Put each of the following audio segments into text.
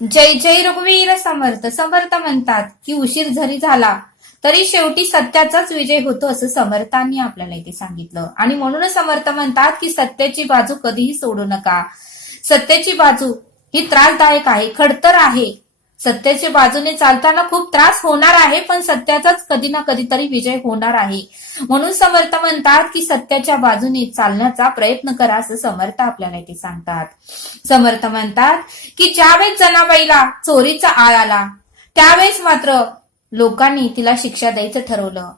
जय जय रघुवीर समर्थ. समर्थ म्हणतात की उशीर जरी झाला तरी शेवटी सत्याचाच विजय होतो असं समर्थांनी आपल्याला इथे सांगितलं. आणि म्हणूनच समर्थ म्हणतात की सत्याची बाजू कधीही सोडू नका. सत्याची बाजू ही त्रासदायक आहे, खडतर आहे. सत्याच्या बाजूने चालताना खूप त्रास होणार आहे, पण सत्याचाच कधी ना कधीतरी विजय होणार आहे. म्हणून समर्थ म्हणतात की सत्याच्या बाजूने चालण्याचा प्रयत्न करा असं समर्थ आपल्याला इथे सांगतात. समर्थ म्हणतात की ज्यावेळेस जनाबाईला चोरीचा आळ आला त्यावेळेस मात्र लोकांनी तिला शिक्षा द्यायचं ठरवलं.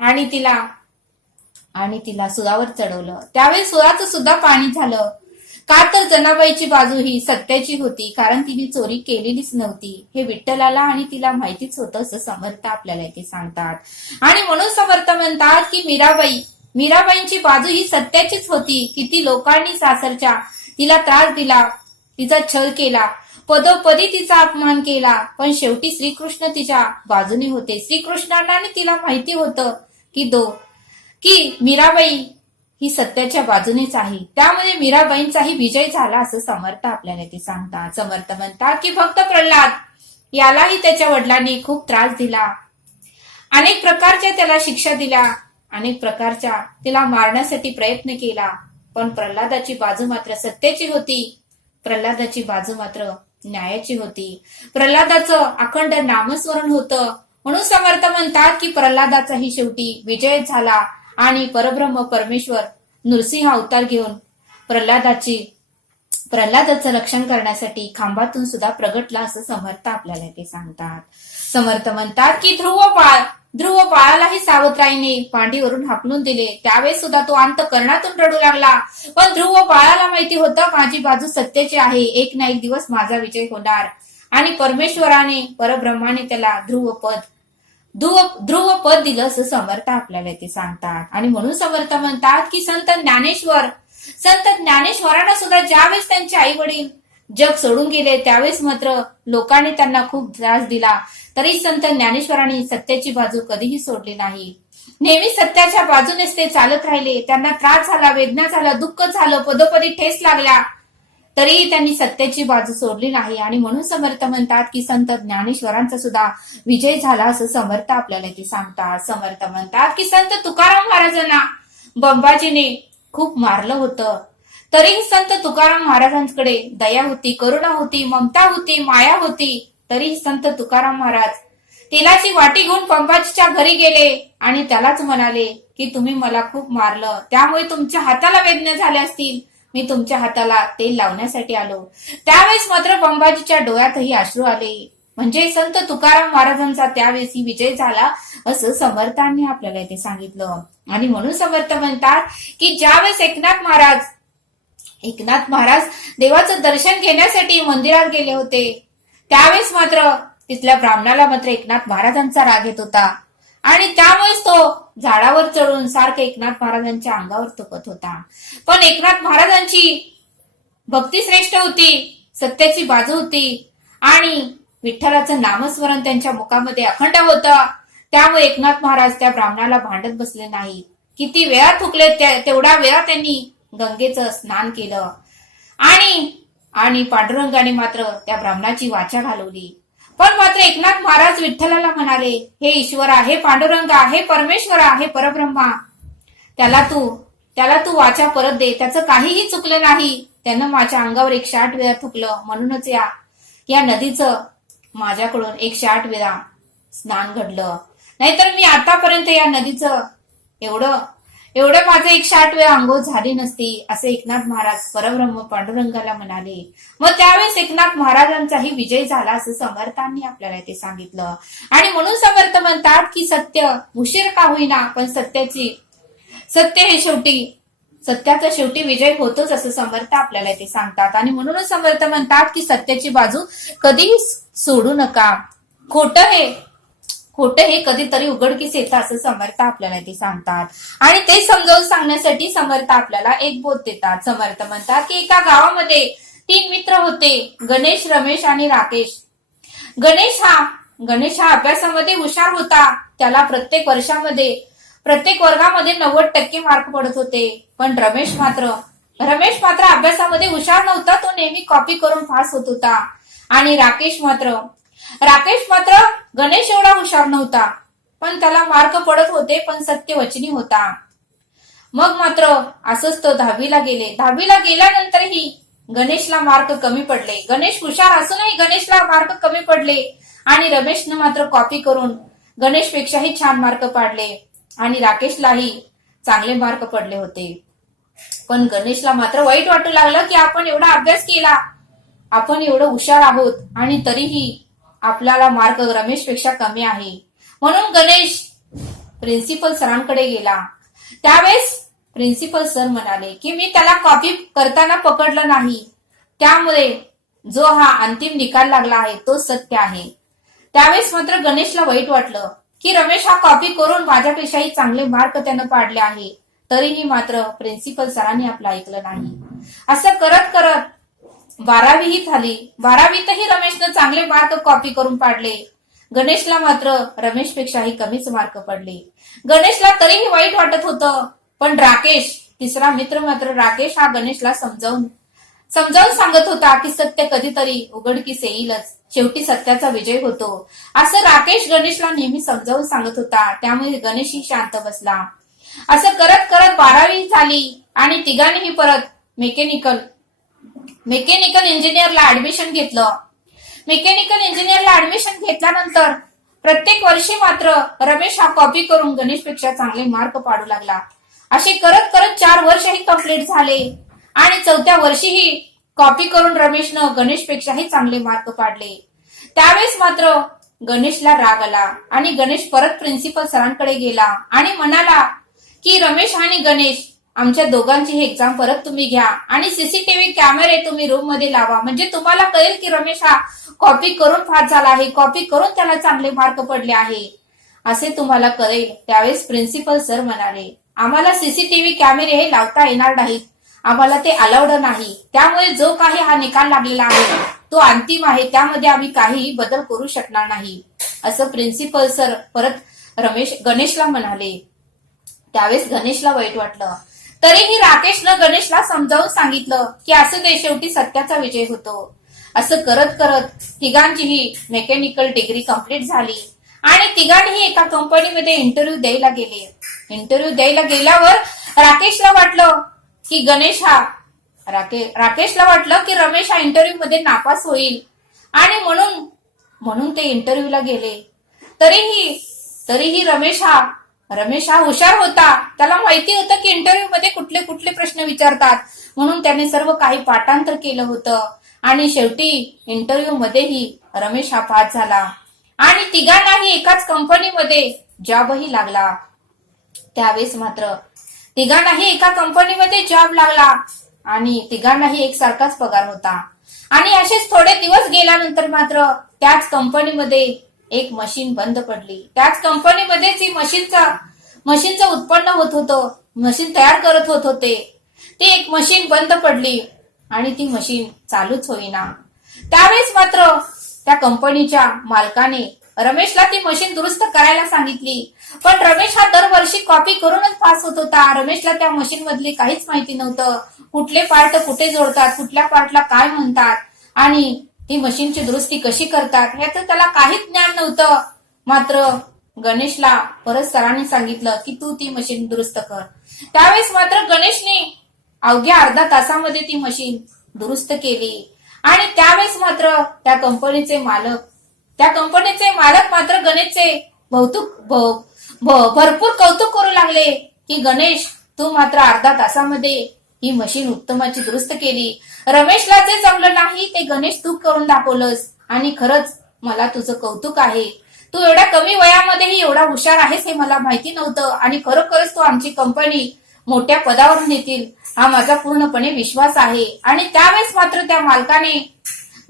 आणि तिला सुळावर चढवलं. त्यावेळेस सुळाचं सुद्धा पाणी झालं. का तर जनाबाईची बाजू ही सत्याची होती, कारण तिने चोरी केलेलीच नव्हती हे विठ्ठलाला आणि तिला माहितीच होतं असं समर्थ आपल्याला इथे सांगतात. आणि म्हणून समर्थ म्हणतात की मीराबाईंची बाजू ही सत्याचीच होती. किती लोकांनी सासरच्या तिला त्रास दिला, तिचा छळ केला, पदोपदी तिचा अपमान केला, पण शेवटी श्रीकृष्ण तिच्या बाजूने होते. श्रीकृष्णांना आणि तिला माहिती होतं की मीराबाई ही सत्याच्या बाजूनेच आहे, त्यामुळे मीराबाईंचाही विजय झाला असं समर्थ आपल्याला ते सांगतात. समर्थ म्हणतात की फक्त प्रल्हाद यालाही त्याच्या वडिलांनी खूप त्रास दिला, अनेक प्रकारच्या त्याला शिक्षा दिल्या, अनेक प्रकारच्या तिला मारण्यासाठी प्रयत्न केला, पण प्रल्हादाची बाजू मात्र सत्याची होती. प्रल्हादाची बाजू मात्र न्यायाची होती. प्रल्हादाचं अखंड नामस्मरण होतं. म्हणून समर्थ म्हणतात की प्रल्हादाचाही शेवटी विजय झाला आणि परब्रह्म परमेश्वर नृसिंह अवतार घेऊन प्रल्हादाचं रक्षण करण्यासाठी खांबातून सुद्धा प्रगटला असं समर्थ आपल्याला ते सांगतात. समर्थ म्हणतात की ध्रुव बाळालाही सावत्राईने पांडीवरून हाकलून दिले. त्यावेळेस सुद्धा तो अंतःकरणातून रडू लागला, पण ध्रुव बाळाला माहिती होतं माझी बाजू सत्याची आहे, एक ना एक दिवस माझा विजय होणार. आणि परमेश्वराने परब्रह्माने त्याला ध्रुव पद दिलं असं समर्थ आपल्याला ते सांगतात. आणि म्हणून समर्थ म्हणतात की संत ज्ञानेश्वरांना सुद्धा ज्यावेळेस त्यांचे आई वडील जग सोडून गेले त्यावेळेस मात्र लोकांनी त्यांना खूप त्रास दिला, तरी संत ज्ञानेश्वरांनी सत्याची बाजू कधीही सोडली नाही. नेहमी सत्याच्या बाजूनेच ते चालत राहिले. त्यांना त्रास झाला, वेदना झाला, दुःख झालं, पदोपदी ठेस लागल्या, तरीही त्यांनी सत्याची बाजू सोडली नाही. आणि म्हणून समर्थ म्हणतात की संत ज्ञानेश्वरांचा सुद्धा विजय झाला असं समर्थ आपल्याला ते सांगतात. समर्थ म्हणतात की संत तुकाराम महाराजांना बंबाजीने खूप मारलं होतं, तरीही संत तुकाराम महाराजांकडे दया होती, करुणा होती, ममता होती, माया होती. तरीही संत तुकाराम महाराज तेलाची वाटी घेऊन पंबाजीच्या घरी गेले आणि त्यालाच म्हणाले की तुम्ही मला खूप मारलं, त्यामुळे तुमच्या हाताला वेदना झाल्या असतील, मी तुमच्या हाताला तेल लावण्यासाठी आलो. त्यावेळेस मात्र पंबाजीच्या डोळ्यातही अश्रू आले. म्हणजे संत तुकाराम महाराजांचा त्यावेळी विजय झाला असं समर्थांनी आपल्याला इथे सांगितलं. आणि म्हणून समर्थ म्हणतात की ज्यावेळेस एकनाथ महाराज देवाचं दर्शन घेण्यासाठी मंदिरात गेले होते, त्यावेळेस मात्र तिथल्या ब्राह्मणाला मात्र एकनाथ महाराजांचा राग येत होता आणि त्यामुळेच तो झाडावर चढून सारखं एकनाथ महाराजांच्या अंगावर तुपत होता. पण एकनाथ महाराजांची भक्ती श्रेष्ठ होती, सत्याची बाजू होती आणि विठ्ठलाचं नामस्मरण त्यांच्या मुखामध्ये अखंड होतं. त्यामुळे एकनाथ महाराज त्या ब्राह्मणाला भांडत बसले नाही. किती वेळा थुकले तेवढा वेळा त्यांनी गंगेचं स्नान केलं आणि पांडुरंगाने मात्र त्या ब्राह्मणाची वाचा घालवली. पण मात्र एकनाथ महाराज विठ्ठलाला म्हणाले, हे ईश्वरा, हे पांडुरंगा, हे परमेश्वरा, हे परब्रह्मा, त्याला तू वाचा परत दे. त्याचं काहीही चुकलं नाही, त्यानं माझ्या अंगावर 108 वेळा थुकलं, म्हणूनच या नदीचं माझ्याकडून 108 वेळा स्नान घडलं. नाहीतर मी आतापर्यंत या नदीचं एवढं माझं 108 वेळा अंघोळ झाली नसती, असे एकनाथ महाराज परब्रह्म पांडुरंगाला म्हणाले. मग त्यावेळेस एकनाथ महाराजांचाही विजय झाला असं समर्थांनी आपल्याला ते सांगितलं. आणि म्हणून समर्थ म्हणतात की सत्य उशीर का होईना, पण सत्याचा शेवटी विजय होतोच असं समर्थ आपल्याला ते सांगतात. आणि म्हणूनच समर्थ म्हणतात की सत्याची बाजू कधीही सोडू नका. खोटं हे कधीतरी उघडकीस येतं असं समर्थ आपल्याला ते सांगतात. आणि ते समजावून सांगण्यासाठी समर्थ आपल्याला एक बोध देतात. समर्थ म्हणतात की एका गावामध्ये 3 मित्र होते, गणेश, रमेश आणि राकेश. गणेश हा अभ्यासामध्ये हुशार होता. त्याला प्रत्येक वर्गामध्ये 90% मार्क पडत होते. पण रमेश मात्र रमेश मात्र अभ्यासामध्ये हुशार नव्हता, तो नेहमी कॉपी करून पास होत होता. आणि राकेश मात्र गणेश एवढा हुशार नव्हता, पण त्याला मार्क पडत होते, पण सत्यवचनी होता. मग मात्र असंच तो 10वीला गेले. 10वीला गेल्यानंतरही गणेशला मार्क कमी पडले. गणेश हुशार असूनही गणेशला मार्क कमी पडले आणि रमेशनं मात्र कॉपी करून गणेशपेक्षाही छान मार्क पाडले आणि राकेशलाही चांगले मार्क पडले होते. पण गणेशला मात्र वाईट वाटू लागलं की आपण एवढा अभ्यास केला, आपण एवढं हुशार आहोत आणि तरीही आपल्याला मार्क रमेशपेक्षा कमी आहे. म्हणून गणेश प्रिन्सिपल सरांकडे गेला. त्यावेळेस प्रिन्सिपल सर म्हणाले की मी त्याला कॉपी करताना पकडलं नाही, त्यामुळे जो हा अंतिम निकाल लागला आहे तो सत्य आहे. त्यावेळेस मात्र गणेशला वाईट वाटलं की रमेश हा कॉपी करून माझ्यापेक्षाही चांगले मार्क त्यानं पाडले आहे, तरीही मात्र प्रिन्सिपल सरांनी आपलं ऐकलं नाही. असं करत करत 12वी झाली. 12वीतही रमेशनं चांगले मार्क कॉपी करून पाडले. गणेशला मात्र रमेशपेक्षाही कमीच मार्क पडले. गणेशला तरीही वाईट वाटत होतं, पण राकेश, तिसरा मित्र मात्र राकेश हा गणेशला समजावून सांगत होता की सत्य कधीतरी उघडकीस येईलच, शेवटी सत्याचा विजय होतो, असं राकेश गणेशला नेहमी समजावून सांगत होता. त्यामुळे गणेशही शांत बसला. असं करत करत 12वी झाली आणि तिघांनीही परत मेकॅनिकल इंजिनियरला ऍडमिशन घेतलं. मेकॅनिकल इंजिनियरला ऍडमिशन घेतल्यानंतर प्रत्येक वर्षी मात्र रमेश हा कॉपी करून गणेशपेक्षा चांगले मार्क पाडू लागला. असे करत करत 4 वर्षही कंप्लीट झाले आणि 4थ्या वर्षीही कॉपी करून रमेशनं गणेशपेक्षाही चांगले मार्क पाडले. त्यावेळेस मात्र गणेशला राग आला आणि गणेश परत प्रिन्सिपल सरांकडे गेला आणि म्हणाला की रमेश आणि गणेश, आमच्या दोघांची ही एक्झाम परत तुम्ही घ्या आणि सीसीटीव्ही कॅमेरे तुम्ही रूम मध्ये लावा, म्हणजे तुम्हाला कळेल की रमेश हा कॉपी करून पास झाला आहे, कॉपी करून त्याला चांगले मार्क पडले आहे, असे तुम्हाला कळेल. त्यावेळेस प्रिन्सिपल सर म्हणाले, आम्हाला सीसीटीव्ही कॅमेरे हे लावता येणार नाहीत, आम्हाला ते अलाउड नाही, त्यामुळे जो काही हा निकाल लागलेला आहे तो अंतिम आहे, त्यामध्ये आम्ही काहीही बदल करू शकणार नाही, असं प्रिन्सिपल सर परत गणेशला म्हणाले. त्यावेळेस गणेशला वाईट वाटलं. तरीही राकेशनं गणेशला समजावून सांगितलं की असं दे, शेवटी सत्याचा विजय होतो. असं करत करत तिघांचीही मेकॅनिकल डिग्री कंप्लीट झाली आणि तिघांनीही एका कंपनीमध्ये इंटरव्ह्यू द्यायला गेले. इंटरव्ह्यू द्यायला गेल्यावर राकेशला वाटलं की राकेशला वाटलं की रमेश हा इंटरव्ह्यू मध्ये नापास होईल आणि म्हणून ते इंटरव्ह्यूला गेले. तरीही रमेश हा हुशार होता. त्याला माहिती होतं की इंटरव्ह्यू मध्ये कुठले कुठले प्रश्न विचारतात, म्हणून त्याने सर्व काही पाठांतर केलं होतं आणि शेवटी इंटरव्ह्यू मध्येही रमेश हा पास झाला आणि तिघांनाही एकाच कंपनीमध्ये जॉबही लागला. त्यावेळेस मात्र तिघांनाही एका कंपनीमध्ये जॉब लागला आणि तिघांनाही एकसारखाच पगार होता. आणि असेच थोडे दिवस गेल्यानंतर मात्र त्याच कंपनीमध्ये एक मशीन बंद पडली. त्याच कंपनीमध्ये ती मशीनचं उत्पन्न होत होतं, मशीन तयार करत होत होते. ती एक मशीन बंद पडली आणि ती मशीन चालूच होईना. त्यावेळेस मात्र त्या कंपनीच्या मालकाने रमेशला ती मशीन दुरुस्त करायला सांगितली, पण रमेश हा दरवर्षी कॉपी करूनच पास होत होता. रमेशला त्या मशीन मधली काहीच माहिती नव्हतं, कुठले पार्ट कुठे जोडतात, कुठल्या पार्टला काय म्हणतात आणि ती मशीनची दुरुस्ती कशी करतात याचं त्याला काहीच ज्ञान नव्हतं. मात्र गणेशला परत सरांनी सांगितलं की तू ती मशीन दुरुस्त कर. त्यावेळेस मात्र गणेशने अवघ्या अर्धा तासामध्ये ती मशीन दुरुस्त केली आणि त्यावेळेस मात्र त्या कंपनीचे मालक मात्र गणेशचे भरपूर कौतुक करू लागले की गणेश, तू मात्र अर्धा तासामध्ये ही मशीन उत्तमाची दुरुस्त केली. रमेशला जे जमलं नाही ते गणेश तू करून दाखवलंस आणि खरंच मला तुझं कौतुक आहे. तू एवढ्या कमी वयामध्येही एवढा हुशार आहेस हे मला माहिती नव्हतं आणि खरोखरच तू आमची कंपनी मोठ्या पदावर नेतील हा माझा पूर्णपणे विश्वास आहे. आणि त्यावेळेस मात्र त्या मालकाने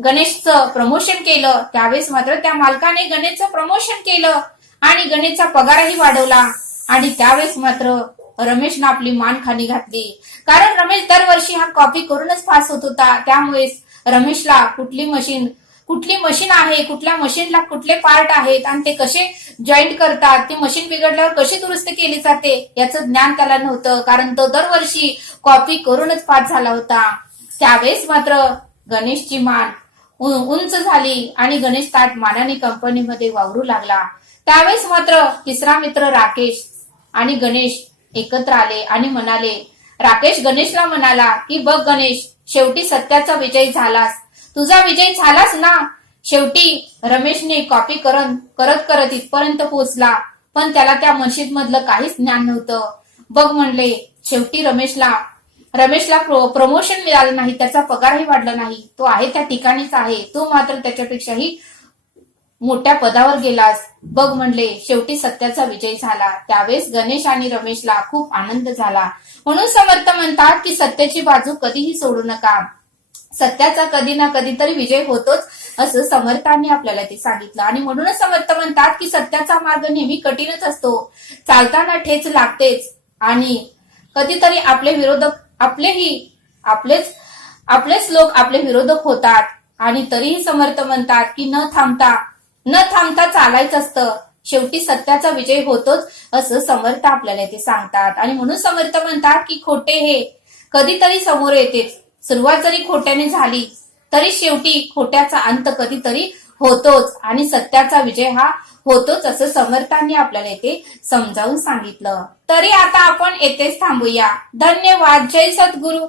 गणेशचं प्रमोशन केलं. त्यावेळेस मात्र त्या मालकाने गणेशचं प्रमोशन केलं आणि गणेशचा पगारही वाढवला. आणि त्यावेळेस मात्र रमेशनं आपली मान खाली घातली, कारण रमेश दरवर्षी हा कॉपी करूनच पास होत होता. त्यामुळे रमेशला कुठली मशीन कुठली मशीन आहे, कुठल्या मशीनला कुठले पार्ट आहेत आणि ते कसे जॉईंट करतात, ती मशीन बिघडल्यावर कशी दुरुस्त केली जाते याचं ज्ञान त्याला नव्हतं, कारण तो दरवर्षी कॉपी करूनच पास झाला होता. त्यावेळेस मात्र गणेशची मान उंच झाली आणि गणेश ताट मानाने कंपनीमध्ये वावरू लागला. त्यावेळेस मात्र तिसरा मित्र राकेश आणि गणेश एकत्र आले आणि म्हणाले, राकेश गणेशला म्हणाला की बघ गणेश, शेवटी सत्याचा विजय झालास, तुझा विजय झालास ना. शेवटी रमेशने कॉपी करत करत इथपर्यंत पोहोचला, पण त्याला त्या मशीन मधलं काहीच ज्ञान नव्हतं. बघ म्हणले, शेवटी रमेशला प्रमोशन मिळालं नाही, त्याचा पगारही वाढला नाही, तो आहे त्या ठिकाणीच आहे, तू मात्र त्याच्यापेक्षाही मोठ्या पदावर गेलास. बघ म्हणले, शेवटी सत्याचा विजय झाला. त्यावेळेस गणेश आणि रमेशला खूप आनंद झाला. म्हणून समर्थ म्हणतात की सत्याची बाजू कधीही सोडू नका, सत्याचा कधी ना कधीतरी विजय होतोच, असं समर्थांनी आपल्याला ते सांगितलं. आणि म्हणूनच समर्थ म्हणतात की सत्याचा मार्ग नेहमी कठीणच असतो, चालताना ठेच लागतेच आणि कधीतरी आपलेच लोक आपले विरोधक होतात. आणि तरीही समर्थ म्हणतात की न थांबता चालायचं असतं, शेवटी सत्याचा विजय होतोच, असं समर्थ आपल्याला ते सांगतात. आणि म्हणून समर्थ म्हणतात की खोटे हे कधीतरी समोर येतेच, सुरुवात जरी खोट्याने झाली तरी शेवटी खोट्याचा अंत कधीतरी होतोच आणि सत्याचा विजय हा होतोच, असं समर्थांनी आपल्याला येथे समजावून सांगितलं. तरी आता आपण येथेच थांबूया. धन्यवाद. जय सद्गुरू.